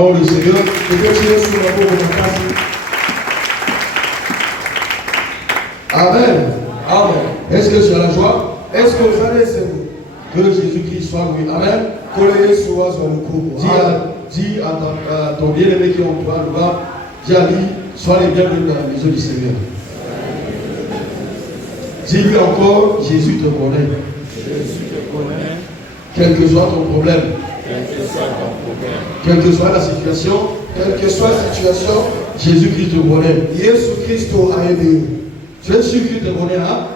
Oh le Seigneur. Amen. Amen. Est-ce que tu as la joie? Est-ce que vous allez que Jésus-Christ soit loué? Amen. Dis à ton bien-aimé qui est en toi, là-bas, dis à lui, sois les bienvenus dans la maison du Seigneur. Dis-lui encore, Jésus te connaît. Quel que soit ton problème. Quelle que soit la situation, Jésus-Christ te connaît. Jésus-Christ a aimé. Tu es sûr qu'il te connaît, hein?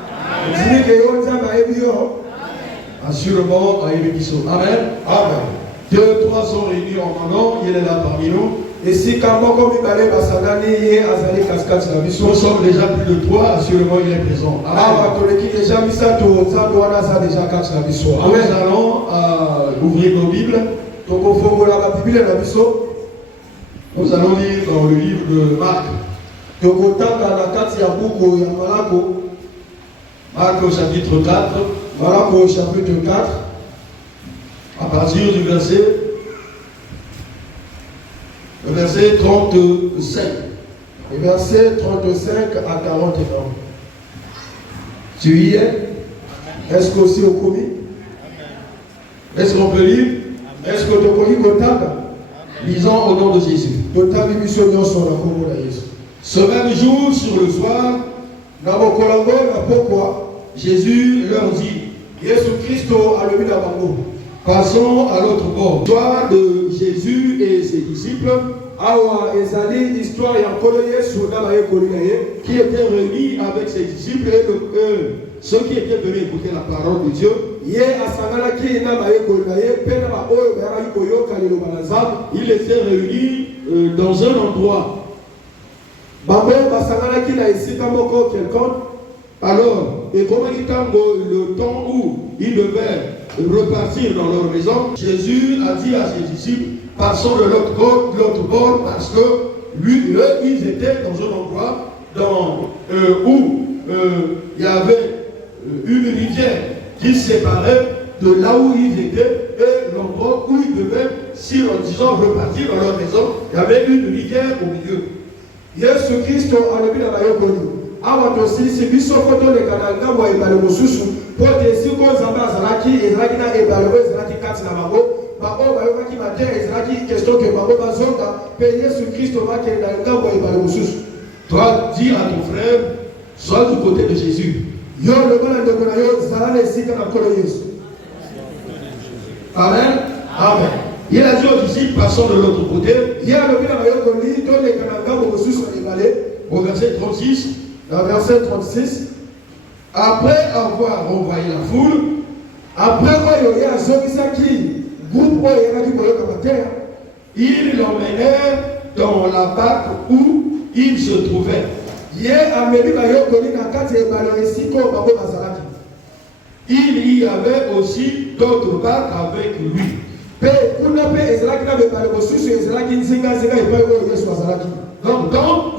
Assurément, à Ébiso. Amen. Amen. 2, 3 sont réunis en mon nom, il est là parmi nous. Et si nous sommes déjà plus de 3, assurément il est présent. Amen. Nous allons ouvrir nos Bibles. Nous allons lire dans le livre de Marc. Marc au chapitre 4. Marc au chapitre 4. À partir du verset 35. Le verset 35 à 41. Tu y es? Est-ce qu'aussi au commis? Est-ce qu'on peut lire? Est-ce que tu connais? Lisons au nom de Jésus. Ce même jour, sur le soir, Jésus leur dit, passons à l'autre bord. L'histoire de Jésus et ses disciples, qui étaient réunis avec ses disciples et ceux qui étaient venus écouter la parole de Dieu. Ils étaient réunis dans un endroit. Alors, et comme il était le temps où ils devaient repartir dans leur maison, Jésus a dit à ses disciples, passons de l'autre bord, parce que eux, ils étaient dans un endroit où il y avait une rivière qui séparait de là où ils étaient et l'endroit où ils devaient, si disons, repartir dans leur maison. Il y avait une rivière au milieu. Jésus Christ a levé la maillot. Awa tosisi biso foto le kananga mo ebale mosusu pote siko zamba zalaki ezalaki na ebale o ezalaki kati na bango bango bayokaki mate ezalaki question que bango bazonga pe Yesu Kristo bakenda ngambo ebale mosusu. Toi dis à ton frère, sois du côté de Jésus. Yo le bana ndeko na yo zala esika na kolo Yesu. Amen. Amen. Il a dit aux disciples, passons de l'autre côté. Il y a le bina bayoko li to le kananga mo mosusu ebale au verset 36. Dans verset 36, après avoir renvoyé la foule, après ils l'emmenèrent dans la barque où il se trouvait. Il y avait aussi d'autres barques avec lui. Donc, quand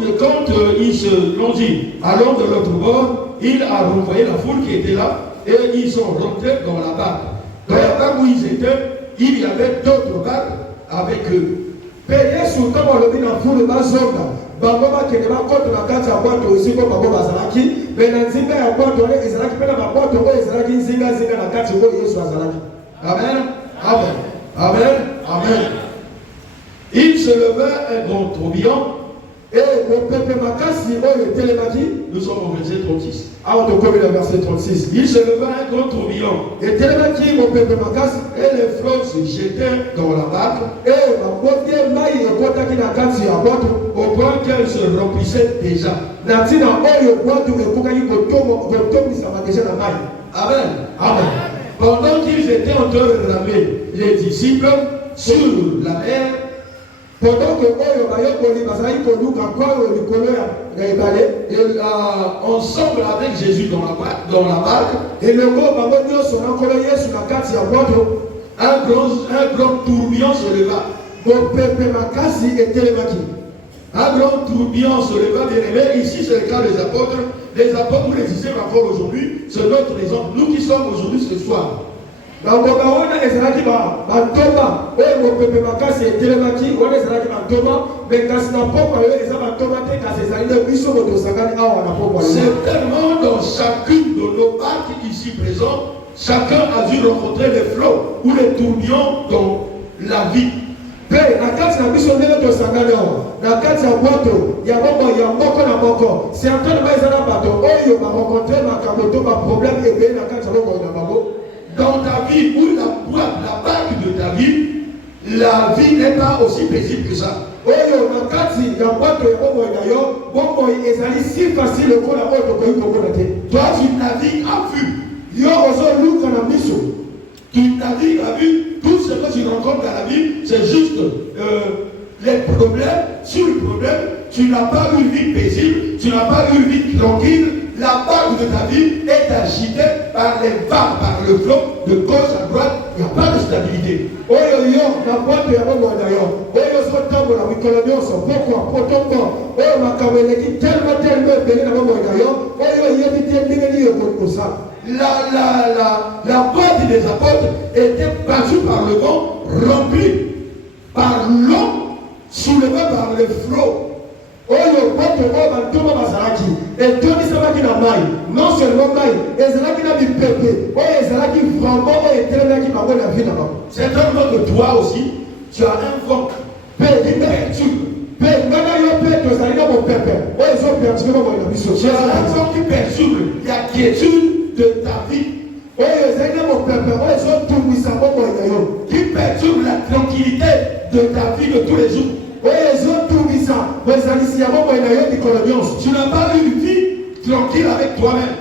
ils se l'ont dit, allons de l'autre bord, il a renvoyé la foule qui était là et ils sont rentrés dans la barque. Dans la barque où ils étaient, il y avait d'autres barques avec eux. Amen. Amen. Amen. Amen. Il se leva un grand tourbillon. Et nous sommes au verset 36. Verset 36. Il se leva un grand tourbillon. Et les flots se jetaient dans la barque. Au point qu'elle se remplissait déjà. Amen. Amen. Pendant qu'ils étaient en train de ramer les disciples sur la mer, pendant que ensemble avec Jésus dans la barque, et le un grand tourbillon se leva. Un grand tourbillon se leva, bien aimé. Ici, c'est le cas des apôtres. Les apôtres ou les disciples encore aujourd'hui, c'est notre exemple. Nous qui sommes aujourd'hui ce soir, Certainement dans chacune de nos parties ici présentes, chacun a dû rencontrer les flots ou les tourbillons dans la vie. Dans ta vie ou la barque de ta vie, la vie n'est pas aussi paisible que ça. Toi tu navigues à vue. Tu navigues à vue. Tout ce que tu rencontres dans la vie, c'est juste les problèmes sur le problème. Tu n'as pas eu une vie paisible, tu n'as pas eu une vie tranquille. La barque de ta vie est agitée par les vagues, par le flot, de gauche à droite. Il n'y a pas de stabilité. La boîte des apôtres était battue par le vent, remplie par l'eau, soulevée par les flots. Non seulement certainement que toi aussi tu as un vent qui perturbe. Tu as un vent qui perturbe la quiétude de ta vie, qui perturbe la tranquillité de ta vie de tous les jours. Tu n'as pas eu une vie tranquille avec toi-même.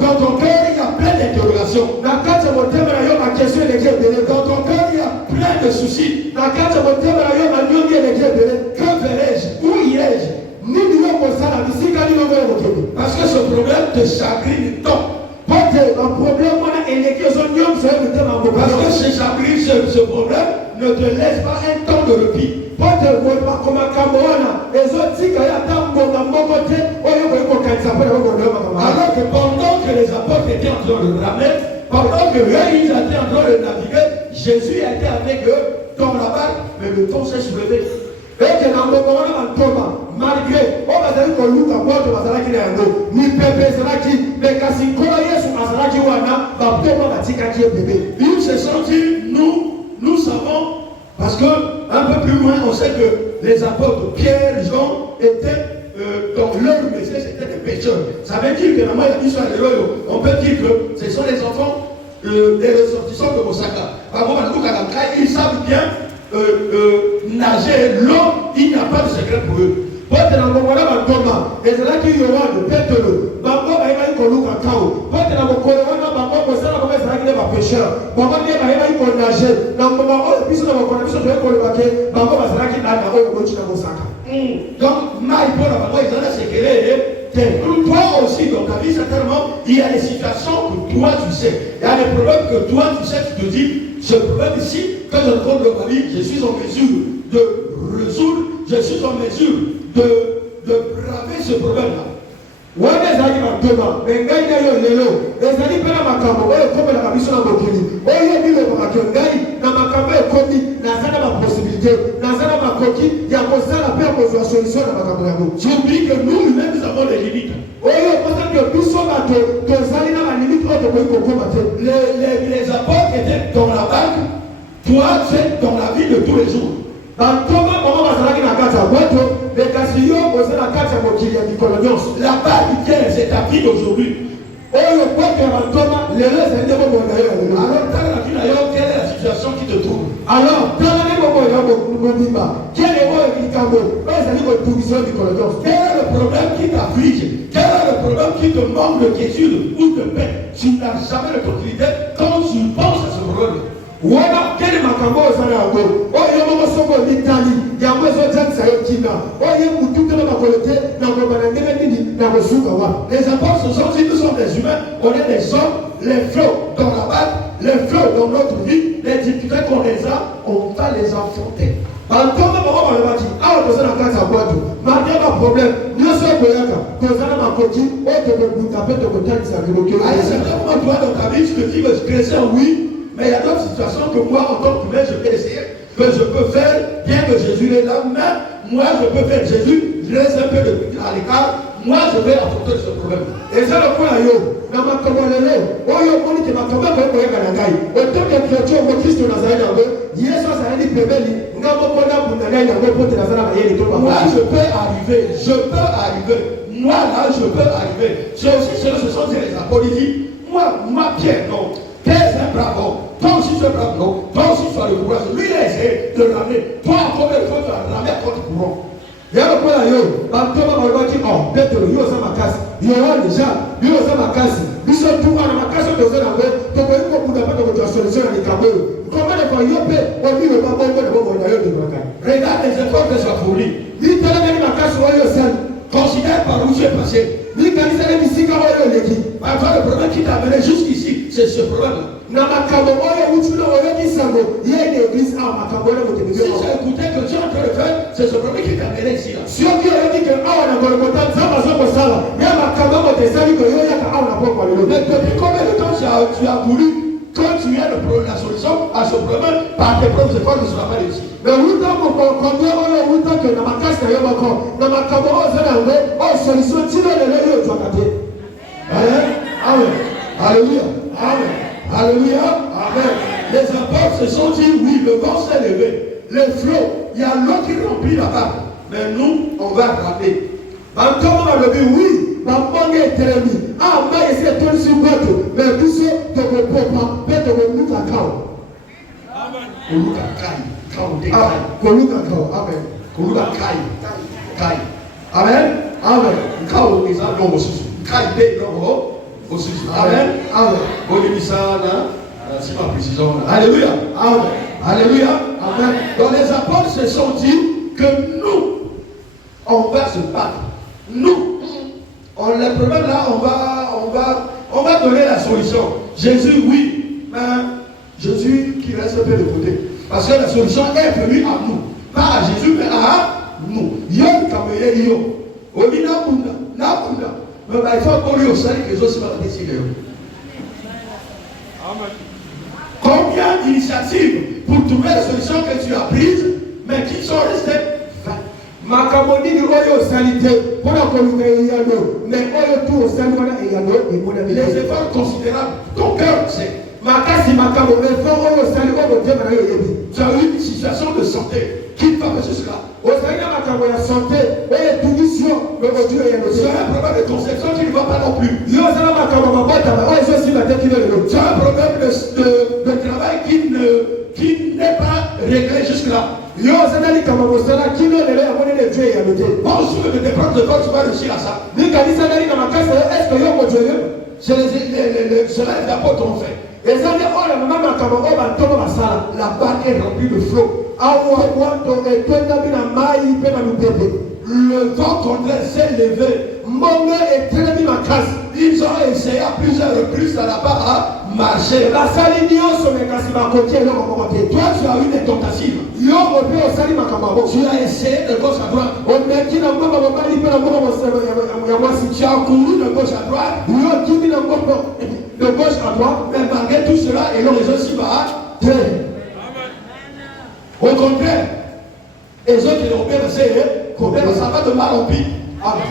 Dans ton cœur, il y a plein d'interrogations. Dans ton cœur, il y a plein de soucis. Que ferai-je? Où irai-je? Parce que ce problème te chagrine tant. Parce que ce problème ne te laisse pas un temps de répit. Alors que pendant que les apôtres étaient en train de ramener, pendant que eux ils étaient en train de naviguer, Jésus était avec eux dans la barque, mais le temps s'est soulevé. Malgré il se sentit, nous savons, parce que un peu plus loin on sait que les apôtres Pierre, Jean étaient dans leur métier, c'était des pécheurs. Ça veut dire que on peut dire que ce sont les enfants des ressortissants de Osaka. Ils savent bien nager l'eau, il n'y a pas de secret pour eux. Donc, toi aussi dans ta vie, certainement, il y a des situations que toi tu sais. Il y a des problèmes que toi tu sais, tu te dis, ce problème ici, quand je rencontre dans ma vie, je suis en mesure de résoudre, je suis en mesure de braver ce problème-là. Tu oublies que nous-mêmes nous avons des limites. Les apôtres étaient dans la barque, toi tu es dans la vie de tous les jours. La barque tient, c'est ta vie d'aujourd'hui. Alors, quelle est la situation qui te trouve? Alors, quel est le problème qui t'afflige? Quel est le problème qui te manque de quiétude ou de paix? Tu n'as jamais de tranquillité quand tu penses à ce problème. Les apôtres se sont dit, nous sommes des humains, on est des hommes, les flots dans la barque, les flots dans notre vie, les difficultés qu'on les a, on va les affronter. Bantoma baba balobaki awa toza na kati ya bwato madia baproblème nyonso ekoyaka tozala makoki oyo tokobuta mpe tokotangisa biloki. À un certain moment, toi, dans ta vie, tu te dis que chrétien, oui, mais il y a d'autres situations que moi, en tant qu'humain, je peux essayer, que je peux faire, bien que Jésus est là, mais moi, je peux faire Jésus, je laisse un peu à l'écart, moi, je vais apporter ce problème. Et ça, le point, yo, dans ma commande, oyo moni ke makambo ko koyeka na ngai otoke chrétien mo Kristo nazali nango Yesu azali pembeni ngamo kona bunda ngai nango pote nazala mayele to moi je peux arriver, moi là je peux arriver. C'est aussi ce sont les apôtres qui moi Pierre non, t'es un brave homme, toi aussi tu es brave non, toi aussi tu as le courage, lui il a essayé de ramener, toi combien de fois tu as ramené contre courant. yalo kola yo bantoma balobaki oh Petro yo oza makasi Yohane Jean yo oza makasi biso tuka na makasi toza nango tokoyi kobuda mpe tokozwa solution na likambo oyo komane kwa yo mpe omiyo babongo na bongo na yo debraka. Regarde les efforts que tu as fournis. Litelengeli makasi oyo osali Considère par où tu es passé. likanisele bisika oyo oleki. Parfois le problème qui t'a amené jusqu'ici, c'est ce problème-là. Na makambo oyo utuna oyoki sango yeye église a makambo oyo Si tu as écouté que tu es en train de faire, c'est ce problème qui t'a amené ici là. sioki oyoki ke awa na Golgotha nzambe azokosala ya makambo moto esali koyoyaka awa na pokwa lelo. Mais depuis combien de temps tu as voulu continuer la solution à ce problème par tes propres efforts ne sera pas réussi. Mais wuta mokokombia oyo wuta ke na makasi na yo moko na makambo oyo ozali yango oyo solution ntina lelo yo ozwaka te. Amen. Alléluia. Amen. Alléluia. Amen. Les apôtres se sont dit oui, le vent s'est levé, le flot, il y a l'eau qui remplit là-bas, mais nous on va ramer. Bantoma balobi oui bambonge etelemi mai esi etondisi bato mais biso tokopopa mpe tokoluka kao. Koluka kai. Koluka kao. Amen. Koluka kai. Amen. Amen. Kao eza longo susu. Kai te longo susu. Amen. Amen. Bonibisana, c'est ma précision. Alléluia. Amen. Alléluia. Amen. Donc les apôtres se sont dit que nous, on va se battre. Nous, le problème là, on va donner la solution. Jésus, oui, mais Jésus qui reste un peu de côté. Parce que la solution est venue à nous. Pas à Jésus, mais à nous. Yon kameye yo. Omi na kunda. Mais il faut qu'on lui aussi que les autres se décider. Amen. Combien d'initiatives pour trouver la solution que tu as prise, mais qui sont restées vaines. Makambo nini oyo osali te mpona koluka eyano mais oyo tu osali wana eyano emonani les efforts considérables ton cœur sait makasi makambo effort oyo osali oyo motema na yo oyebi. Tu as eu une situation de santé qui ne va pas jusque-là. Osali na makambo ya santé oyo etungisi yo mais otuna eyano Tu as un problème de conception qui ne va pas non plus. yo ozala makambo mabotama oyo ezosimba te kino lelo. Tu as un problème de travail qui n'est pas réglé jusque-là. Yo ozala likambo mosala kino lelo yamonene dio eyano te. Bon, sûr que tes propres efforts, tu vas réussir à ça. likanisa nali na makasi oyo est ce que yo mojoyo Cela les apôtres ont fait. ezali oyo mama makambo oyo bantoma basala. La barque est remplie de flots. awa wato etondami na mai mpe na mipepe. Le vent contraire s'est levé. mbongo etelemi makasi. Ils ont essayé à plusieurs reprises, ça n'a pas marché. basali nyonso me kasi bakoki eloko moko te. Toi, tu as eu des tentatives. yo ope osali makambo yango. Tu as essayé de gauche à droite. omeki na ngomba mobali mpe na ngomba ya mwasi. Tu as couru de gauche à droite. yo okimi na ngomba de gauche à droite. Mais malgré tout cela, et l'on les aussi va te. au contraire, les autres ils ont bien passé, ça va de mal en pire. Amen.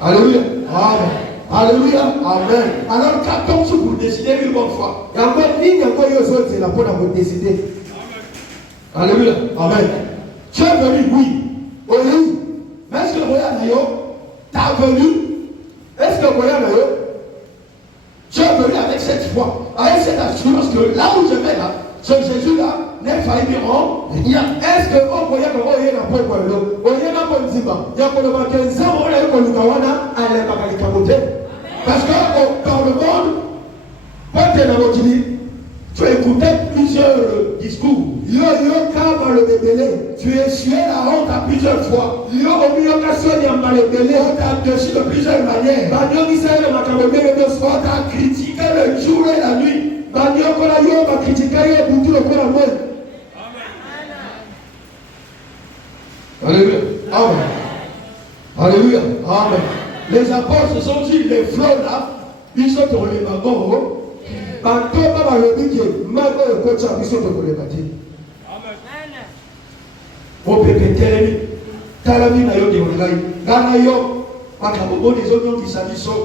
Alléluia. Amen. Alléluia. Amen. Alors qu'attends-tu pour décider une bonne fois? yango nini yango yo ozozela mpona kodeside. Alléluia. Amen. Tu es venu, oui. Oui. Mais est-ce que le royaume t'as venu? Est-ce que koya na yo Tu es venu avec cette foi, avec cette assurance que là où je vais là, ce Jésus-là n'est failli en rien. est-ce que okoyaka oye na pokwa lelo oyena konzima ya kolobaka nzambe oyo ayi koluka wana alembaka likambo te. Parce que dans le monde, pote na mokili tu écoutais plusieurs discours. yo kama lobebele Tu essuyais la honte à plusieurs fois. yo omiyoka soni ya mbala ebele. On t'a dessus de plusieurs manières. banyokisa yo na makambo ndenge nyonso. On t'a critiqué le jour et la nuit. banyokola yo bakritika yo butu lokola moi. Amen. Les apôtres se sont dit, les flots là, ils sont dans les wagons. O pepe telemi, talami na yo de ongai, gana yo, makabobo des oignons qui s'abisso,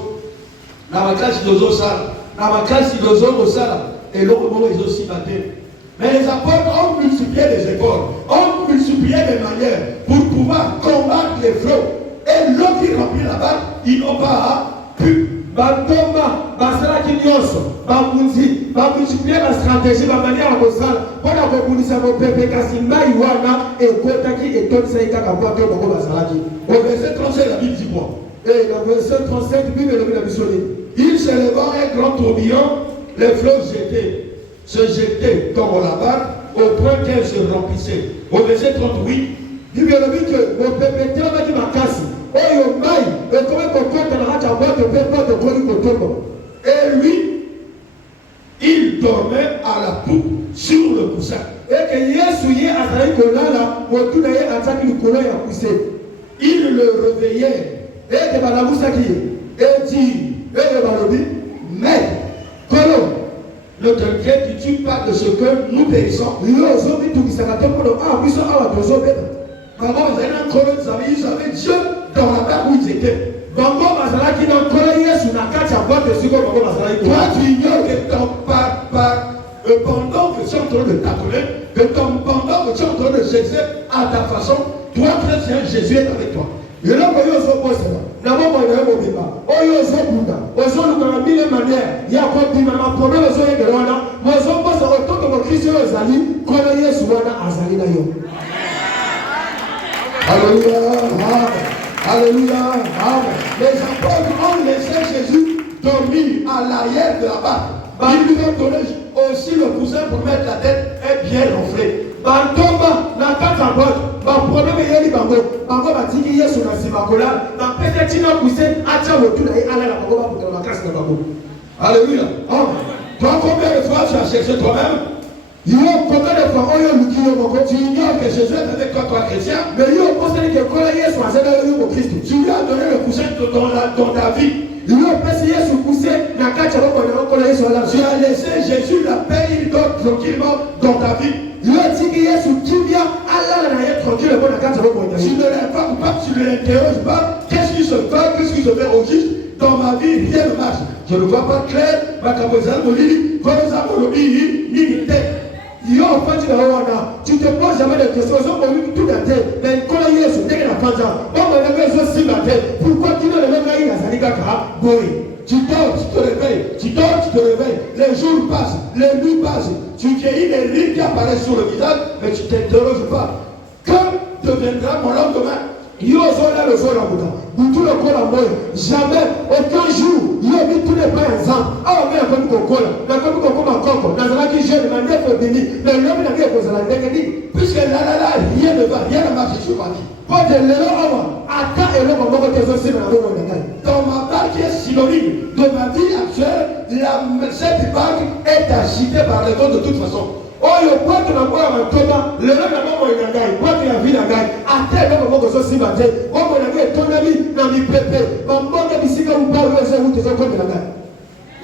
na makasi dozo sala, na makasi dozo sala, et l'autre moment ils aussi battent. Mais les apôtres ont multiplié les efforts, ont multiplié les manières pour pouvoir combattre les flots. Et l'eau qui remplit la barque, ils n'ont pas pu. Bantoma, Basala Kinyoso, Bamunzi, multiplier la stratégie, la manière à Bosala, pour la proposition de Pepe Kassimba, Iwana, et Kotaki, et Ton Saïka, Kapote, Boko Basalaki. Au verset 37, la Bible dit quoi? Et la verset 37, Bible est la missionnaire. Il s'élevant un grand tourbillon, les flots se jetaient dans la barque au point qu'elle se remplissait. Au verset 38, Bible dit que mon Pepe Télama qui m'a cassé. Et lui, il dormait à la poupe sur le coussin. Il le réveillait et dit, mais ne t'inquiètes-tu pas de ce que nous périssons? Maman, ils avaient Dieu dans la barque où ils étaient. Toi, tu ignores que pendant que tu es en train de t'appeler, pendant que tu es en train de chercher à ta façon, toi, chrétien, Jésus est avec toi. Alléluia, amen. Alléluia, amen. Les apôtres ont laissé Jésus dormir à l'arrière de la barque. Ils lui ont donné aussi le coussin pour mettre la tête et bien ronfler. Bantoma, na kata bot, ba problème yeli bango, bango batiki Yesu na simakola, na pete tina coussin, acha wotu na ala la bango ba pour la casse na bango. Alléluia. Amen. Toi, combien de fois tu as cherché toi-même? Il y a combien de fois on y a looké au monde? Tu ignores que Jésus est avec toi, toi chrétien. Mais il y a pensé que quand Yesu a fait le Christ, tu lui as donné le coussin dans ta vie. Il y a pensé Yesu coussin, na kacha ba ko na Yesu ala. Tu as laissé Jésus la paix, il dort tranquillement dans ta vie. Il y a dit que Yesu qui vient Allah na yet tranquille na kacha ba ko na. Tu ne l'informes pas, tu ne l'interroges pas. Qu'est-ce qui se fait, qu'est-ce qui se fait au juste? Dans ma vie, rien ne marche. Je ne vois pas clair. Ma capoeira molili, comme ça mon lobby, ni tête. Tu te poses jamais de questions, tout la tête, mais quand il y a ce dégât la panza, pourquoi tu ne le mets pas à Salikaka? Tu dors, tu te réveilles, tu dors, tu te réveilles, les jours passent, les nuits passent, tu cueillis les rides qui apparaissent sur le visage, mais tu ne t'interroges pas. Quand deviendra mon lendemain? Jamais, aucun jour, il y a mis tous les pas ensemble. Ah, mais comme Cocola, la comme Coco, dans la qui jeune, ma nef béni, mais l'homme n'a pas posé la dégaine. Puisque là, rien ne va, rien ne marche sur ma vie. Pas de l'homme, attends et l'homme, on va te aussi dans ma barque qui est synonyme de ma vie actuelle, cette barque est agitée par les vents de toute façon. Oyo pote na kwa matoma lelo na mama nyangai pote ya vila ngai ate na mama ko simba te mama na ngai tonami na mipepe mambonga bisika upa uweze ute zo kwa ngai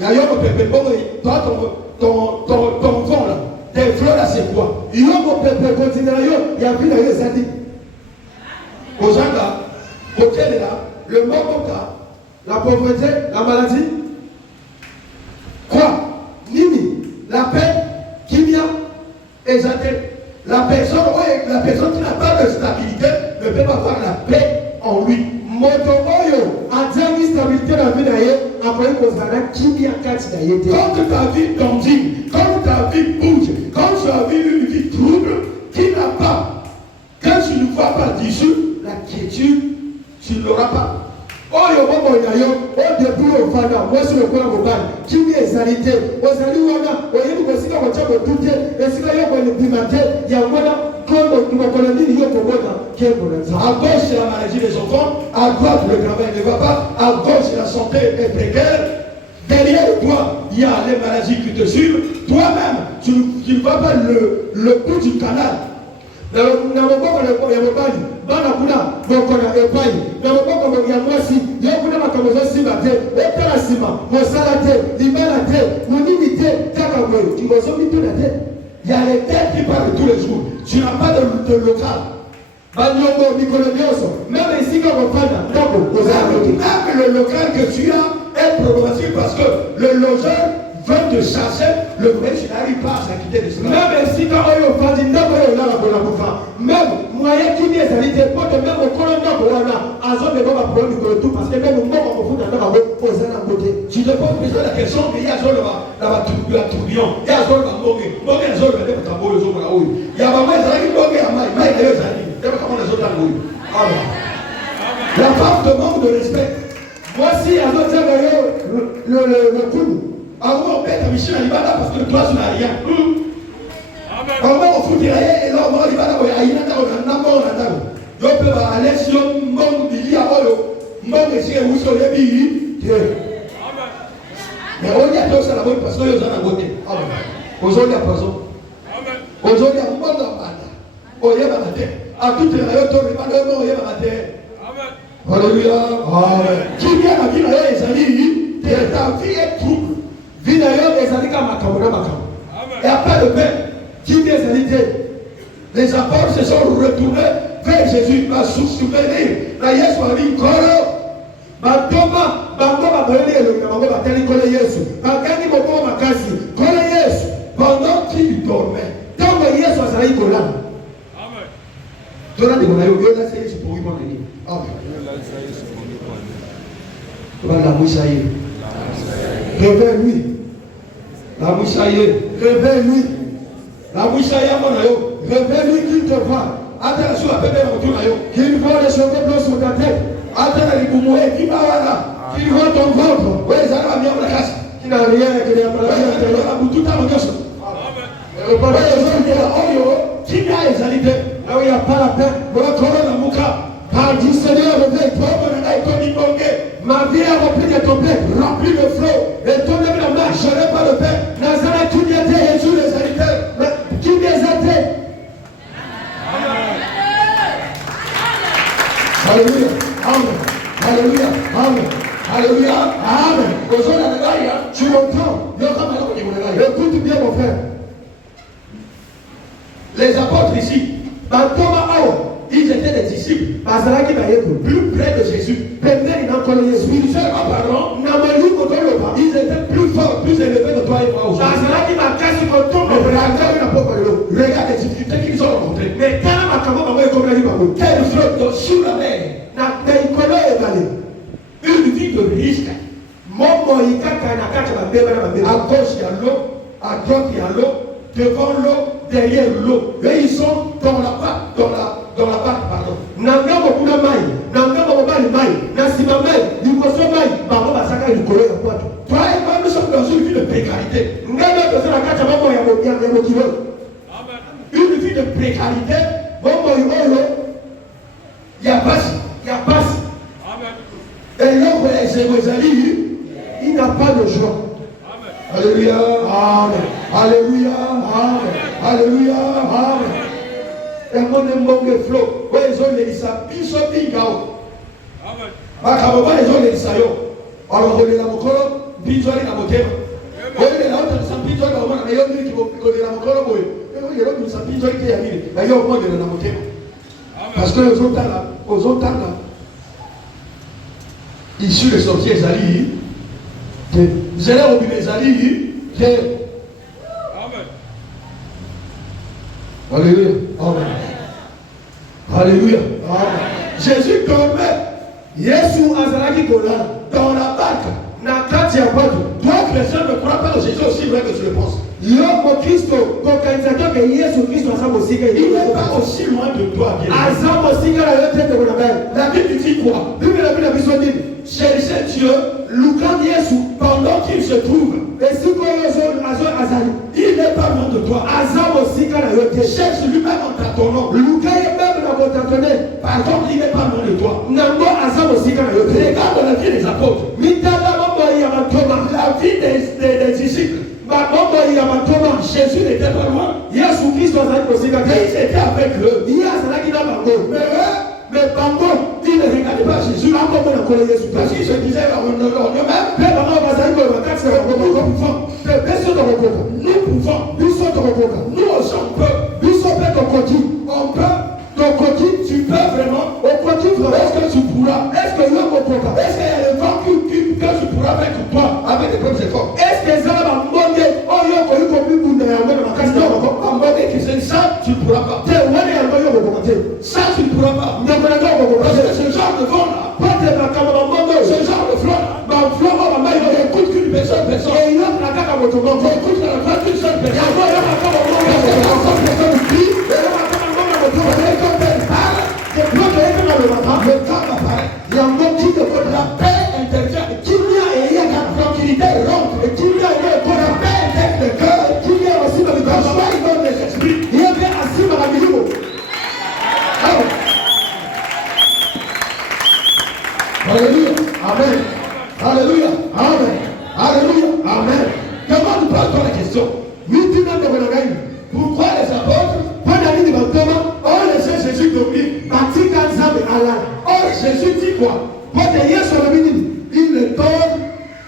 ya yoko pepe bongo toi ton vent là tes fleurs là c'est quoi yoko pepe continue yo ya vila yo sadi ozanga côté là le mokoka la pauvreté la maladie quoi nini la paix kimia. La personne qui n'a pas de stabilité ne peut pas avoir la paix en lui. Quand ta vie tendine, quand ta vie bouge, quand tu as vu une vie trouble qui n'a pas, quand tu ne vois pas d'issue, la quiétude, tu ne l'auras pas. Oyo bobo na yo o depuis au fanda mwesi le kola mobali kimi ezalité ozali wana oyebi kosika ko chako tute esika yo ko limate ya mwana kono tukokola nini yo komona kembo na za à gauche c'est la maladie des enfants, à droite le travail ne va pas, à gauche la santé est précaire, derrière toi il y a les maladies qui te suivent, toi-même tu ne vois pas le bout du canal. na maboko ya mobali bana kuna boko na epai na maboko ya mwasi yo kuna makambo za simba te etala sima mosala te libala te monini te kaka mwe kingozo mituna te. Il y a les têtes qui parlent tous les jours. Tu n'as pas de local. Même le local que tu as est problématique parce que le logeur veut te chasser, le vrai, tu n'arrives pas à s'acquitter de cela. Même moyen qui estalité, pour te mettre au colonel pour la zone de Boba pour le tout, parce que même moi, on fout dans la côté. Tu te poses déjà la question, mais il y a la tourbillon, il y a la zone de Mongé, Mongé, la zone de Tambo, le zone de la Oui. Il y a vraiment des Mongé à Maï, Maï, les amis, il y a comment les autres à Oui. La femme te manque de respect. Voici à notre le coup. Alors on pète à Michel Alibada parce que toi tu n'as rien. Alors on fout des rayés et là on va Alibada pour y aller dans on peut aller sur mon billet à Oyo. Mon monsieur où sont les billets. Mais on y a tous à la bonne parce que ils ont la beauté. Aujourd'hui à présent. Aujourd'hui à mon banda. On y a ma terre. À toutes les rayons, on y a ma terre. Alléluia. Amen. Qui vient à la vie d'ailleurs, les amis, ta vie est trouble. Vie d'ailleurs, les amis, comme Makamona. Et après le pain, qui vient à l'idée. Les apôtres se sont retournés vers Jésus, va souvenir. La Yesu a dit, Koro. Batoma, Batoma, Pendant qu'il dormait. Tant que Yesu a salé Kola. Amen. La mouchaille. Réveille-lui. La mouchaille. Réveille-lui. La mouchaille à mon ayo. Réveille-lui qu'il te voit. Attends, sur la peine de retour ayo. Qu'il voit les cheveux blancs sur ta tête. Attends, les boumoués qui va là. Qu'il voit ton ventre. Oui, ça va bien la casse. Qui n'a rien, qui n'a pas rien. Tout à l'heure. Qui n'a les alités. Là où il n'y a pas la paix. Par du Seigneur, réveille-toi. Ma vie est remplie de complètes, remplie de flots. Et ton âme la marche. Je n'ai pas de paix. Nazara, tout y a été. Jésus les alités. Mais qui les a été? Alléluia. Amen. Alléluia. Amen. Alléluia. Amen. Tu l'entends? Écoute bien, mon frère. Les apôtres ici, ils étaient des disciples plus près de Jésus. Spirituellement parlant, ils étaient plus forts, plus élevés que toi et moi aujourd'hui. Regarde les difficultés qu'ils ont rencontrées. Quelle flotte sur la mer. Une vie de risque. À gauche il y a l'eau, à droite il y a l'eau, devant l'eau, derrière l'eau. Et ils sont dans la barque, pardon. Toi et moi, nous sommes dans une vie de précarité. Une vie de précarité. Il y a pas. Et l'homme il n'a pas de joie. Alléluia. Amen. Alléluia. Amen. Alléluia. Amen. Et mon émongue flot. Oui, ils ont les isa. Ils sont bingao. Amen. Bakababa, ils ont les isa yo. Alors, on est là, mon colo. Binzo, il est là, mon thème. Oui, il est là, on s'en binzo, il est là, on a eu qui vont là, mon colo. Oui, il est là, on s'en binzo, il est là, il est là, mon thème. Parce que aux autres là, issus des sorciers Zali, vous allez oublier Zali, Amen. Alléluia. Amen. Alléluia. Amen. Jésus dormait. Yesu azalaki kola dans la barque. Na kati ya bato. Toi, chrétien, ne crois pas que Jésus aussi vrai que tu le penses. Yo mo Kristo kokanisa ke Yesu Kristo aza mosika. Il n'est pas aussi loin de toi, bien. Aza mosika la yote te kona bae. La Bible dit quoi? Bible la Bible biso nini? Cherchez Dieu Luka Yesu pendant qu'il se trouve. Esiko yozo azo azali. Il n'est pas loin de toi. Aza mosika la yote. Cherche lui-même en tâtonnant. Luka ye même na kotatone. Par contre, il n'est pas loin de toi. Nango aza mosika la yote. Regarde la vie des apôtres. Mitala mambo ya matoma. La vie des disciples. Mambo ya matoma. Jésus n'était pas loin. Yesu Kristo azali kozika te. Ils étaient avec eux. Ye azalaki na bango. Mais bango Ils ne regardaient pas Jésus. bakomona nkolo Yesu te. Parce qu'ils se disaient en eux-mêmes, Mpe bango bazali koyeba kati na bango nous bango. pouvons, Mpe biso tokokoka. nous pouvons, Biso tokokoka. nous aussi on peut. Biso mpe tokoki. On peut. Tokoki. Tu peux vraiment. Okoki vraiment. Est-ce que tu pourras? Est-ce que yo kokoka? Est-ce qu'il y a le vent que tu pourras mettre toi avec tes propres efforts? Est-ce que ezala bambonge oyo okoki komibunda yango na makasi na bango? Bambonge qui c'est ça, tu ne pourras pas. Te wana yango yo kokoka te. Ça, tu ne pourras pas. Ndeko na nga kokoka Parce te. que ce genre de vent là, Pote makambo bambonge ce oyo. genre de flot là, Bamfloko bamai il n'écoute qu'une personne. eyokuna kaka moto moko. Écoute la voix d'une seule personne. Yango eyokaka bambonge Parce que la seule personne qui eyokaka bambonge moto quand elle parle, epoke eyokaka lobaka le temps apparaît. yango kinde kota La paix intervient. kimia eyaka La tranquillité rentre. kimia eyekola La paix intègre le cœur. kimia basimba La mikama joie inonde les esprits. ye mpe asimbaka milimo. Alléluia. Amen. Alléluia. Amen. Alléluia. Amen. Comment nous pose-t-on la question? mitina ndeko na ngai Pourquoi les apôtres mpona nini bantoma ont laissé Jésus dormir? batika nzambe alala? Or, Jésus dit quoi? Pote yesu alobi nini? Il ne dort,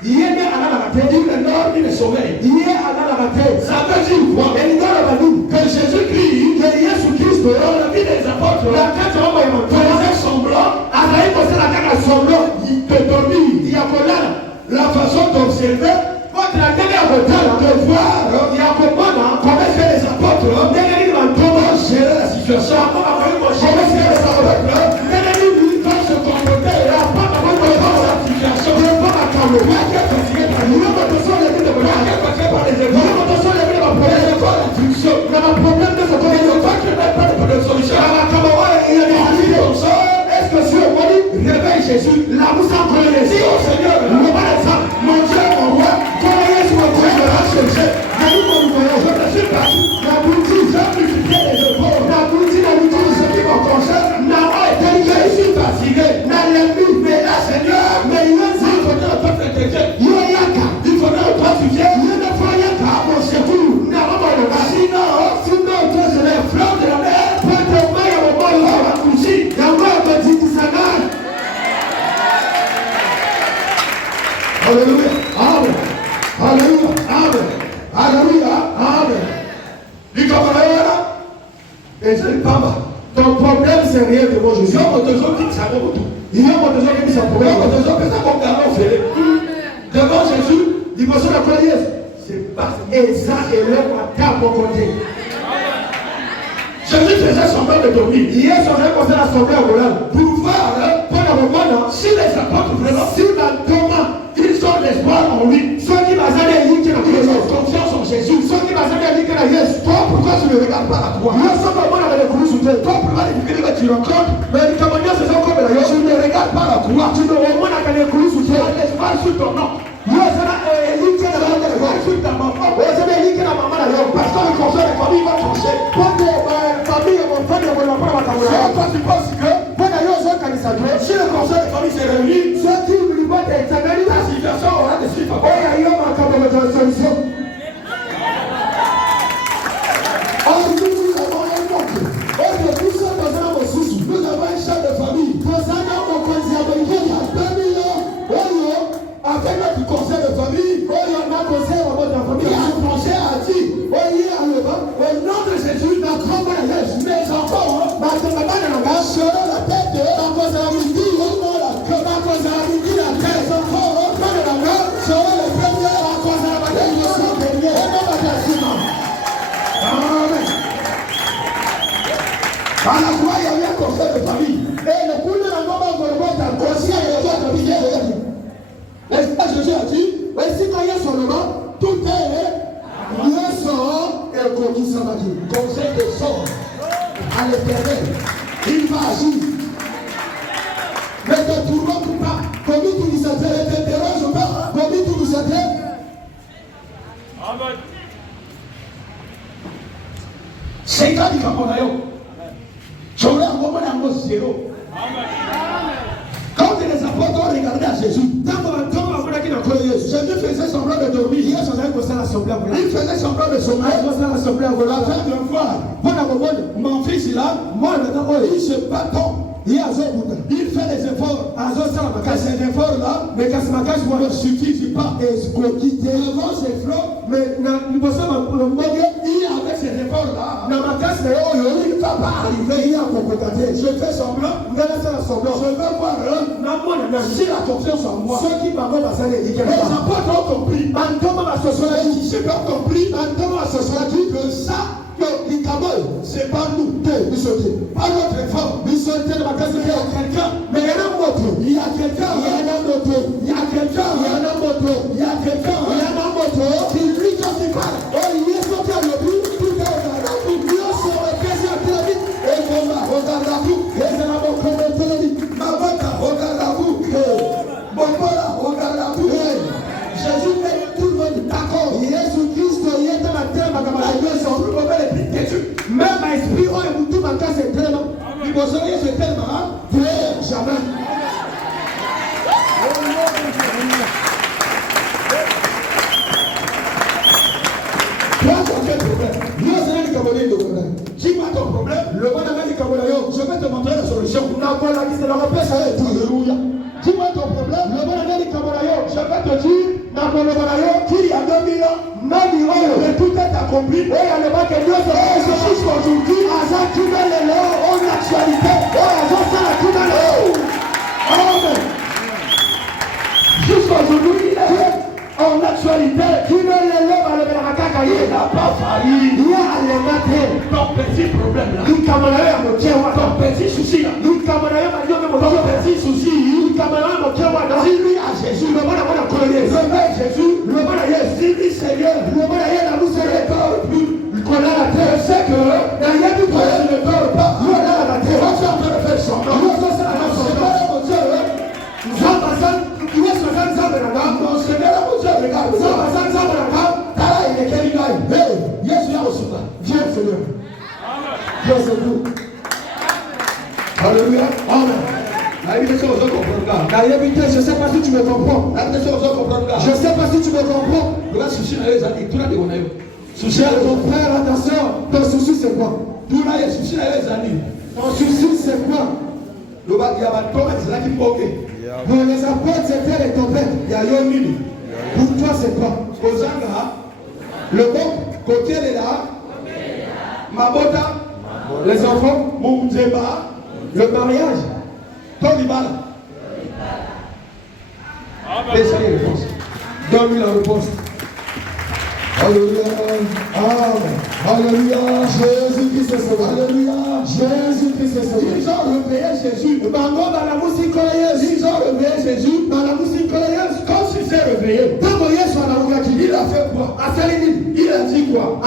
ye nde alalaka te. il ne dort, il ne sommeille. Ye alalaka te. Ça veut dire quoi? elingi aloba nini? Que Jésus-Christ, ke yesu kristo dans la vie des apôtres, na kati ya mambo ya bantoma faisait semblant azali kosala kaka solo de dormir. ya kolala. La façon d'observer, pote na ndenge ya kotala de voir ya komona comment est-ce que les apôtres ndenge nini bantoma ont géré la situation. bango bakoki Comment est-ce que les kosala apôtres ndenge nini vont se comporter bapa bakoki dans kosala la situation. depo makambo Pas qu'être fatigué par nous, yo moto so oleki ndeko pas na qu'être fatigué par les yo efforts, moto so oleki na les baproblème efforts d'instruction. na baproblème nyonso Et toyei le fait qu'il n'y ait pas de solution. na makambo oyo eyebisaki Comme ça, est-ce que si omoni réveille Jésus. lamusa nkolo yesu Dis au Seigneur, loba na nzambe mon Dieu, mon roi, nkolo yesu je me wakoyeba rends chercher. nali kolukolo Je me suis battu. na buti J'ai multiplié les efforts. na buti na buti Ce qui me concerne, na oyo etali je suis fatigué. na lembi Mais là, Seigneur, mais yo il nzambe faudrait toi t'inquiéter. yo yaka Il faudrait toi tu viens. yo nefo yaka À mon secours. na mamoloba Sinon, les fleurs de la mer pote mai ya moboyo vont m'accoucher. yango ekozindisanga. Alléluia. Amen. Alléluia. Amen. Alléluia. Amen. Du camarade, et c'est pas mal. Ton problème c'est rien devant Jésus. Yo moto qui ça va tout. Yo moto ezokebisa Yo problème moto que ça comme garçon fait. Devant Jésus, liboso na nkolo yesu c'est pas. eza eloko ata moko te. Jésus faisait semblant de dormir. yesu azali kosala solo ya kolala Pour voir mpo na komona si les apôtres vraiment si bantoma ils ont l'espoir en lui. soki bazali eliki na Ils ont yesu confiance en Jésus. soki bazali eliki na yesu Toi, pourquoi tu ne regardes pas la croix? yo soki omonaka lekulusu te Toi, pourquoi les difficultés que tu rencontres, mais likambo nyonso ezokomela yo tu ne regardes pas la croix? tu ne omonaka lekulusu te Tu as l'espoir sur ton nom. yo ozana eliki na Tu as l'espoir sur ta maman. ozana eliki na mama na yo Parce que le conseil de famille va trancher. pote famille ya mofani ekoloba mpona makambo na yo Toi, tu penses que mpo na yo ozokanisa te si le conseil de famille s'est réuni, soki libota esangani la situation aura des suites. oyo yo makambo kozala solution. Or, nous avons un oncle. oyo biso tozala mosusu Nous avons un chef de famille. tozala mokonzi ya bolingi Parmi eux, avec notre conseil de famille, oyo nakosea babota ya il famille a tranché à dire oye aloba au nom de Jésus, na kombo na yesu mes enfants batonga bana na nga seront la tête bakozala midi bakozala midi na te bana na nga seront les premiers. bakozala bateliso premier eno bato ya nsima. Amen. Par la croix, il y a eu un conseil de famille. lekulu na ngo bagologota Aussi, il y a eu un conseil de famille. N'est-ce pas, Jésus a dit, esika yesu aloba tout est nyonso ekokisamaki. conseil de sort à l'éternel. Il va agir. Ne te tourmente pas. komitungisa te Ne te dérange pas. komitungisa te C'est quand il va qu'on aille. Tu aurais un moment dans le zéro. Quand les apôtres ont regardé à Jésus, ntango bantoma bamonaki na nkolo yesu Jésus faisait semblant de dormir. yesu azali kosala Il faisait semblant de sommeil. Afin de voir. Mon fils là, il se battant. Il fait des efforts. Et ces efforts-là ne suffisent pas. Devant ses efforts, avec ces efforts-là, il ne va pas arriver. Je fais semblant. Je veux voir si la confiance en moi. Les apôtres ont compris. Les disciples ont compris que ça, c'est pas nous, pas notre effort. Il y a quelqu'un, mais il y a un autre. Il y a quelqu'un, il y a quelqu'un, il y a un autre. Il y a quelqu'un, il y a un autre. Qui lui quand il parle. Oh, il est sorti à l'obus, tout est au Dieu sur le plaisir à la vie. Et on va regarder à vous. Et c'est la bonne communauté de vie. Ma bonne, regarde à vous. Mon bon, regarde à vous. Jésus met tout le monde d'accord. Jésus-Christ, il est dans la terre, ma camarade. Même à esprit, oh, et vous tout ma casse est tellement. Il vous seriez ce tellement, jamais. Toi, tu as quel problème? Dis-moi ton problème. Je vais te montrer la solution. Alléluia. Dis-moi ton problème. Je vais te dire qu'il y a 2000 ans, mais tout est accompli. Jusqu'aujourd'hui, en actualité. Amen. Jusqu'aujourd'hui, en actualité, il n'a pas failli. Ton petit problème là, ton petit souci là, ton petit souci, dis-lui à Jésus, réveille Jésus, dis-lui Seigneur, je sais que je ne dors pas, je suis en train de faire semblant. Alléluia. Amen. Je ne sais pas si tu me comprends. Je ne sais pas si tu me comprends. Ton frère, ta soeur, ton souci c'est quoi? Ton souci c'est quoi? Pour les apôtres c'était les tempêtes. Pour toi c'est quoi? Le bon côté est là. Mabota. Les enfants. Le mariage. Tolibala. Laissez les réponses. Donne-lui la réponse. Alléluia. Amen. Alléluia. Jésus-Christ est sauvé. Alléluia. Jésus-Christ est sauvé. Ils ont réveillé Jésus. Ils ont réveillé Jésus dans la musique coréenne. Quand il s'est réveillé, il a fait quoi? Il a dit quoi?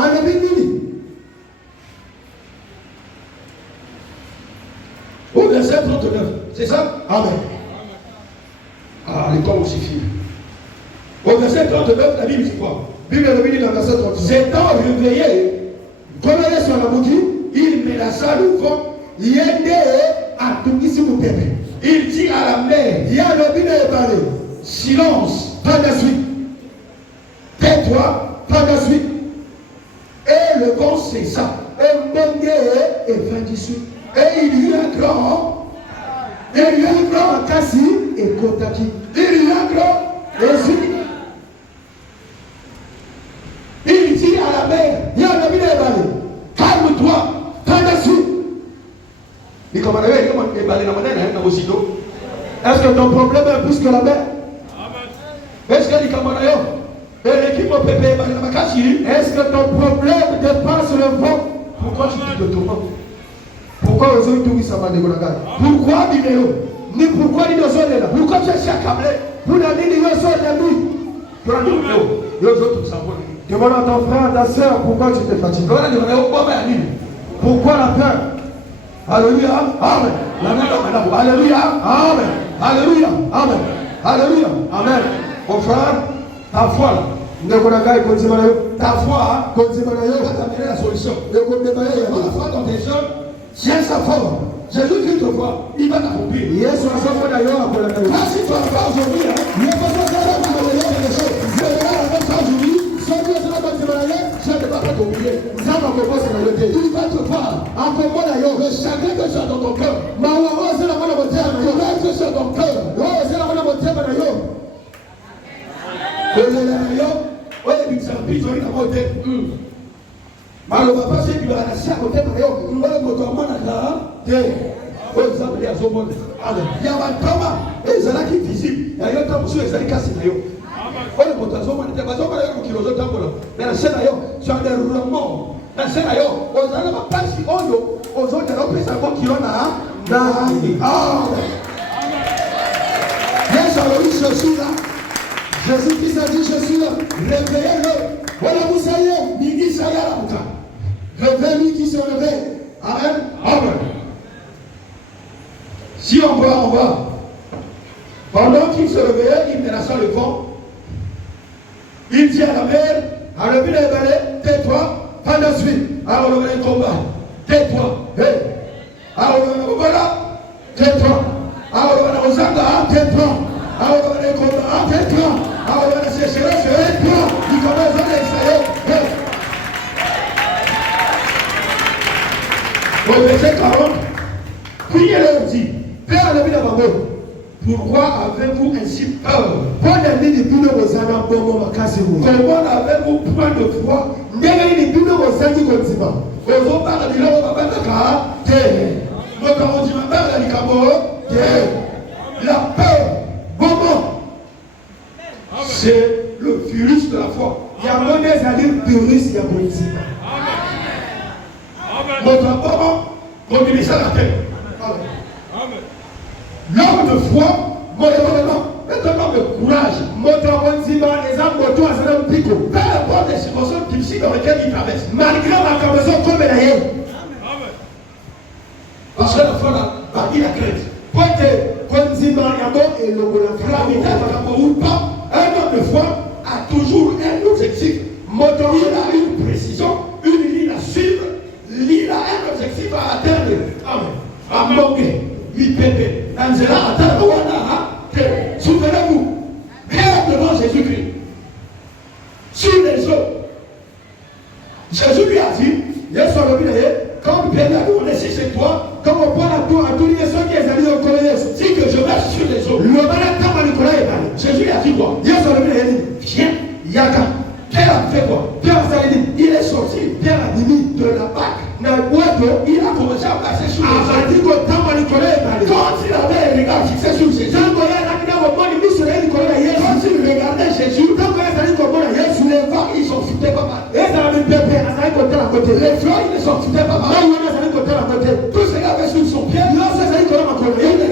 Au verset 39. C'est ça? Amen. Ah, les temps aussi filent. Au verset 39, la Bible dit quoi? S'étant réveillé, il menaça le vent, il dit à la mer, silence, pas de suite, tais-toi, pas de suite. Et le vent cessa, et vint d'ici. Et il y eut un grand, Kassi et Kotaki. Il y eut un grand, il dit à la mer, calme-toi, pas de suite. Est-ce que ton problème est plus que la mer? Est-ce que ton problème dépasse le vent? Pourquoi tu te tourmentes? Pourquoi vidéo? Ni pourquoi ni là? Pourquoi tu es accablé? Pour la vie demande à ton frère, à ta soeur, pourquoi tu te fatigues? Pourquoi la peur? Alléluia. Amen. Alléluia. Amen. Alléluia. Amen. Alléluia. Amen. Mon frère, ta foi là. Ta foi va t'amener la solution. La foi dans tes œuvres, tiens sa foi. Jésus-Christ te voit, il va t'accomplir. Si tu n'as pas aujourd'hui, Le chagrin que tu as dans ton cœur. Le douleur que tu as dans ton cœur. Malo papa c'est du balasi à côté de yo. Mbele moto amana la. Pour exemple, il y a Zomon. Il y a Bantama. Et ils sont visible. Il y a un temps où ils sont cassés. Pour le moto Zomon, il y a un temps où ils sont cassés. Mais la scène ailleurs, tu as des roulements. La scène ailleurs, on a pas si on yo. Aux autres, il y a un peu de savon qui en a. Yes, alors je suis là. Jésus-Christ a dit, je suis là. Réveillez-le. Voilà, vous savez, Migi Sayara Mouka. Réveille-lui qui se réveille. Amen. Amen. Si on va. Pendant qu'il se réveillait, il menaça le vent. Il dit à la mer, à la ville de Balais, tais-toi, pas de suite. Alors on va le combat. Tais-toi. Hey. Alors on va le combat. Tais-toi. Alors on va le Zanga. Tais-toi. Alors on va le combat. Tais-toi. Alors on va le sécheresse. Tais-toi. Il commence à l'essayer. Au verset 40, puis elle leur dit, Père le bien d'abord, pourquoi avez-vous ainsi peur? Comment avez-vous point de foi? La peur, c'est le virus de la foi. Il y a même des virus, il y a notre papa, comme il est à la terre. L'homme de foi, maintenant de courage. Peu importe les situations difficiles dans lesquelles il traverse. Malgré la caméra comme elle est. Parce que la foi là, il a crainte. Un homme de foi a toujours un objectif. Il a une précision, une ligne à suivre. Il a un objectif à atteindre. Amen. À manquer. Il pépé. Angela atteindre. Souvenez-vous. Bien devant Jésus-Christ. Sur les eaux. Jésus lui a dit, comme Pierre a demandé si c'est toi, comme on prend la tour à tous les gens qui est allé au collège, si que je marche sur les eaux. Jésus lui a dit quoi? Viens, Yaga. Pierre a fait quoi? Pierre a dit, il est sorti, Pierre a dit de la barque. Il a commencé à passer sur les eaux. Quand il avait un regard fixé sur Jésus, quand il regardait Jésus, les vagues ils sont foutés pas mal. Les fleurs ils ne sont foutés pas mal. Tout ce qu'il avait sur son pied, il ne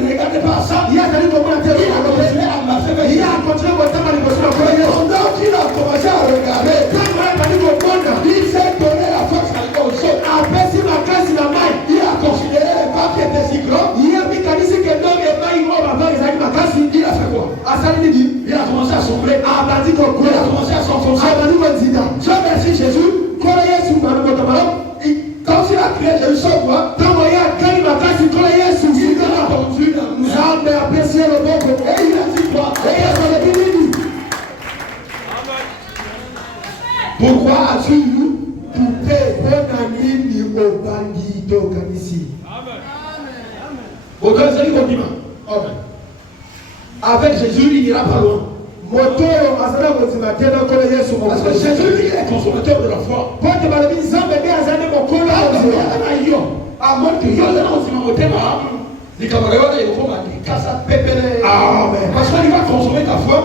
regardait pas ça. Il a continué à marcher. Pendant qu'il a commencé à regarder, il s'est donné la force à aller au sol. Il a considéré les vagues qui étaient si grands. Il a fait quoi? Il a commencé à sombrer. Il a commencé à s'enfoncer. Je remercie Jésus. Quand il a crié Jésus sur moi, il a entendu la musique. Et il a dit quoi? Pourquoi as-tu coupé avec Jésus, il n'ira pas loin. Parce que Jésus, il est consommateur de la foi. Parce qu'il va consommer ta foi.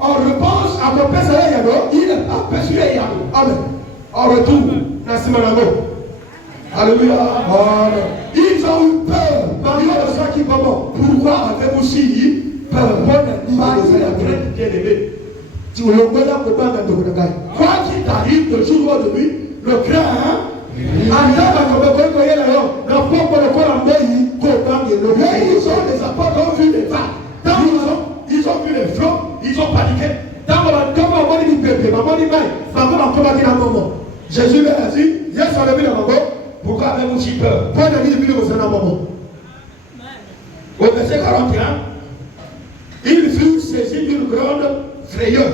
On repense à mon père, il a persuadé Yahoo. Amen. En retour, alléluia. Ils ont eu peur. Pourquoi avez-vous si peur? Malgré la crainte bien-aimée. Quoi qu'il t'arrive de jour ou de nuit, le craint. Ils ont les apôtres ont vu les vagues. Ils ont vu les flots. Ils ont paniqué. Jésus leur a dit, pourquoi avez-vous si peur? Au verset 41, il fut saisi d'une grande frayeur.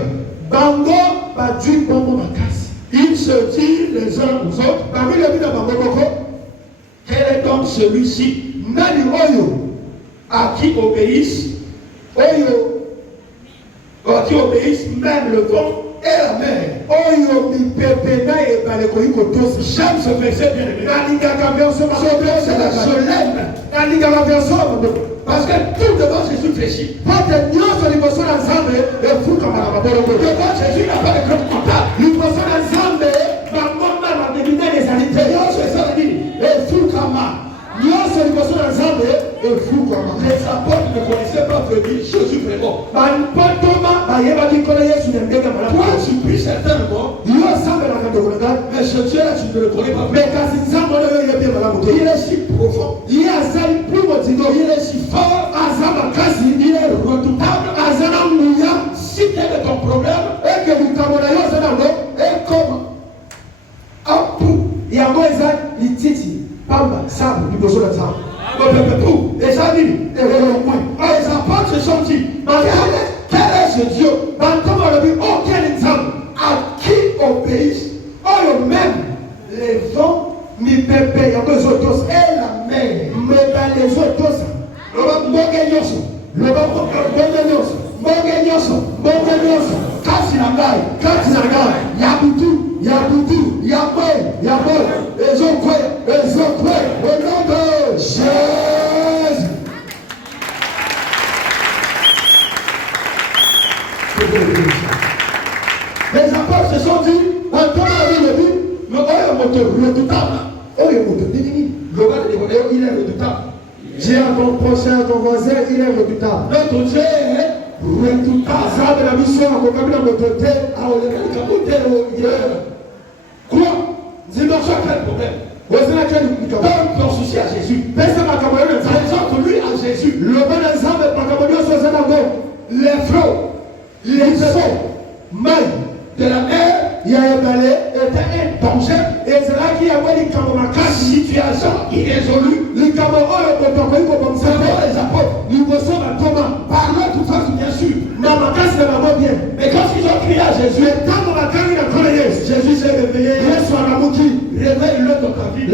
Il se disent les uns aux autres, quel est donc celui-ci à qui obéissent même le vent et la mer. J'aime ce verset bien aimé. Je l'aime. Parce que tout devant Jésus fléchit. Devant Jésus n'a pas de grand comptable. Les apôtres ne connaissaient pas venir Jésus vraiment. Toi, tu puis certainement, mais ce Dieu-là, tu ne le connais pas. Il est si profond, il est si fort, il est redoutable. Si tel est ton problème, et comme un pou, et les amis, les apôtres se sont dit, quel est ce Dieu à qui obéissent même les vents et la mer. Au nom de Jésus. Les apôtres se sont dit, il est redoutable. Dis à ton prochain, à ton voisin, il est redoutable. Notre Dieu est redoutable. Quoi? Dis-moi ça, quel problème? Donne ton souci à Jésus. Présente lui à Jésus. Les flots, les eaux de la mer étaient un danger. Situation irrésolue. Les apôtres parlent tout ça, bien sûr. Mais quand ils ont crié à Jésus, Jésus s'est réveillé. Réveille-le dans ta vie. Ne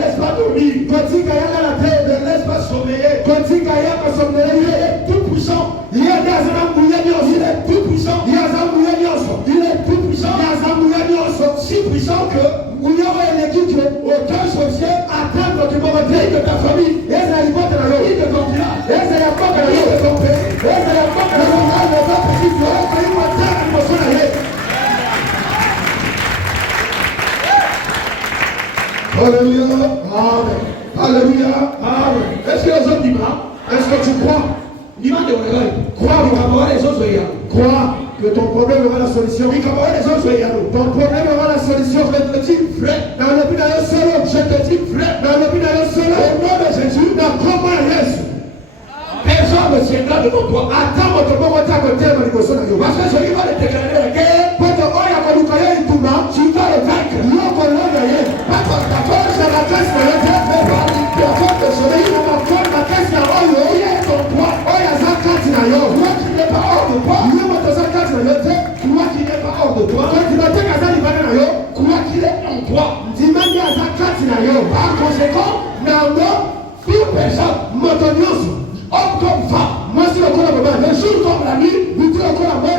laisse pas dormir. Ne laisse pas sommeiller. Il est tout puissant. Il est tout puissant. Il est tout puissant. Si puissant que aucun sorcier atteint votre pauvreté de ta famille. Il te conduira. Il te Alléluia. Amen. Alléluia. Amen. Est-ce que les autres disent est-ce que tu crois? Dis-moi de réveil. Crois Crois que ton problème aura la solution. Ton problème aura la solution. Je te dis vrai. Je te dis vrai. Au nom de Jésus. Personne ne tiendra devant toi. Parce que celui va te déclarer la guerre. Tu vas le vaincre. Pas par ta force, mais par la force de soleil. Il est ton droit. Toi qui n'es pas hors de toi. Toi qui n'es pas hors de toi. Quoi qu'il est en toi. Par conséquent, toute personne, homme comme femme, le jour comme la nuit,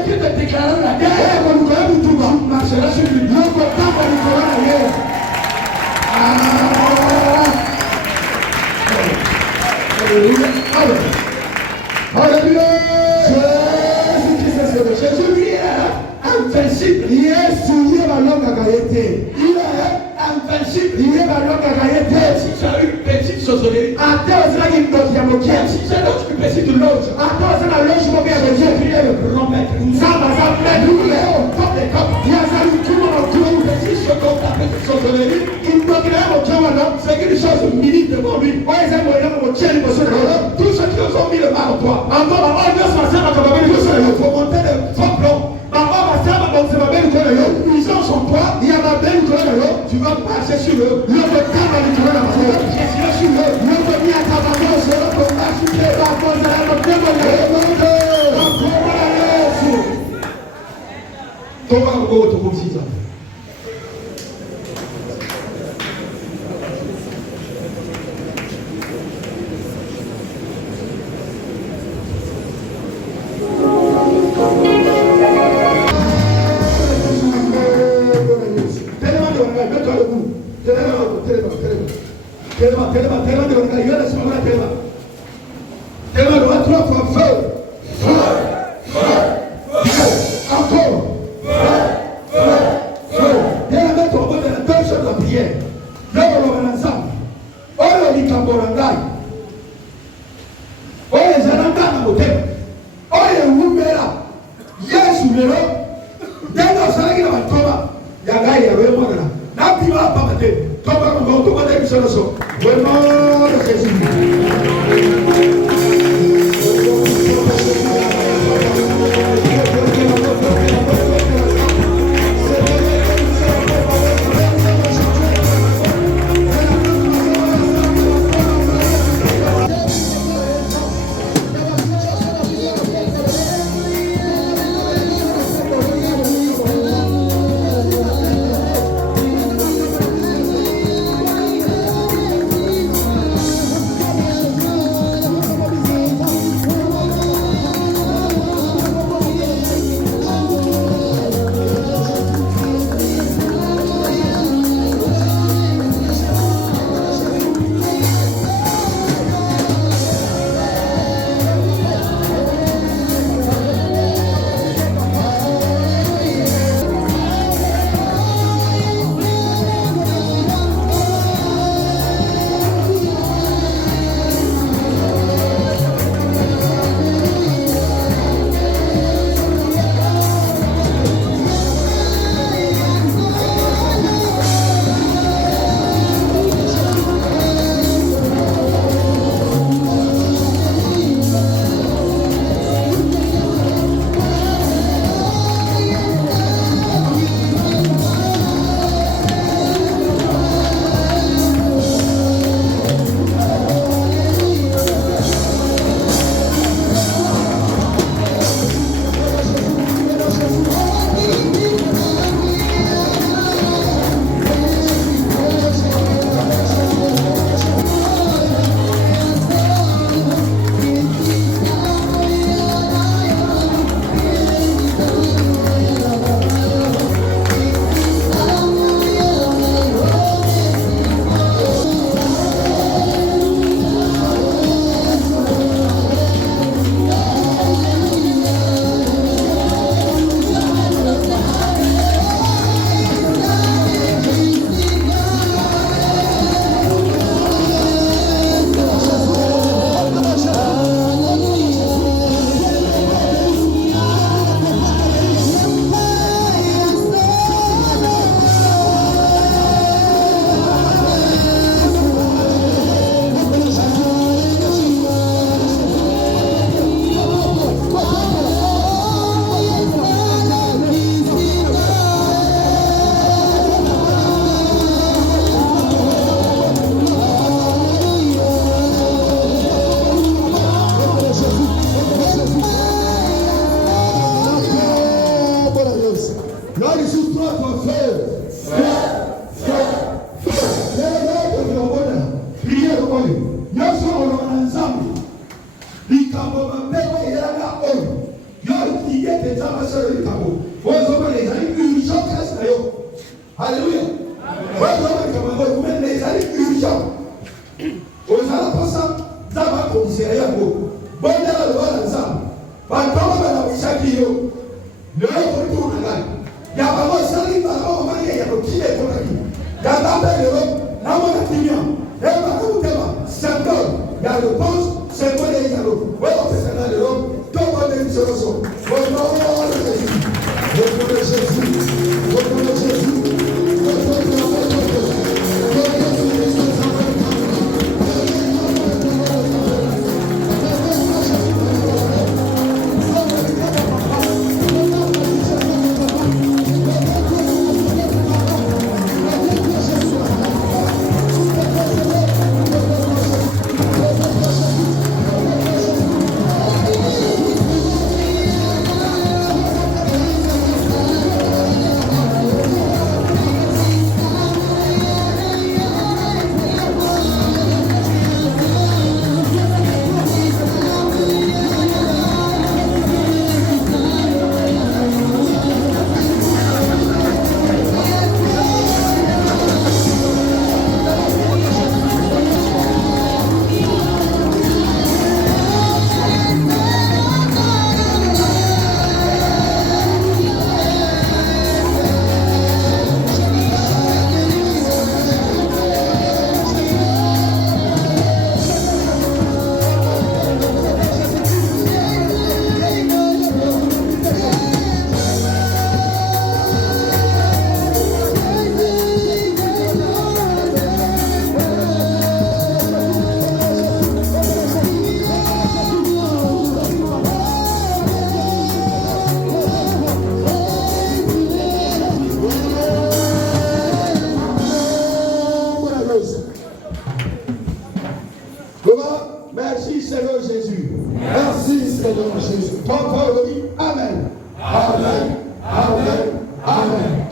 qui te déclarera la guerre, tu marcheras sur lui. Alléluia. Alléluia. Jésus lui est invincible. Il est invincible. Si tu as une petite sorcellerie, si tu as une petite loge, Jésus est le grand maître. Nous sommes au top des tops. Si ce qu'on appelle cette sorcellerie, c'est quelque chose de mini devant lui. Tous ceux qui ont mis le mal en toi, il faut monter le faux plomb. Ils sont en toi, tu vas passer sur eux.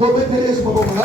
Tobetele Yesu maboko na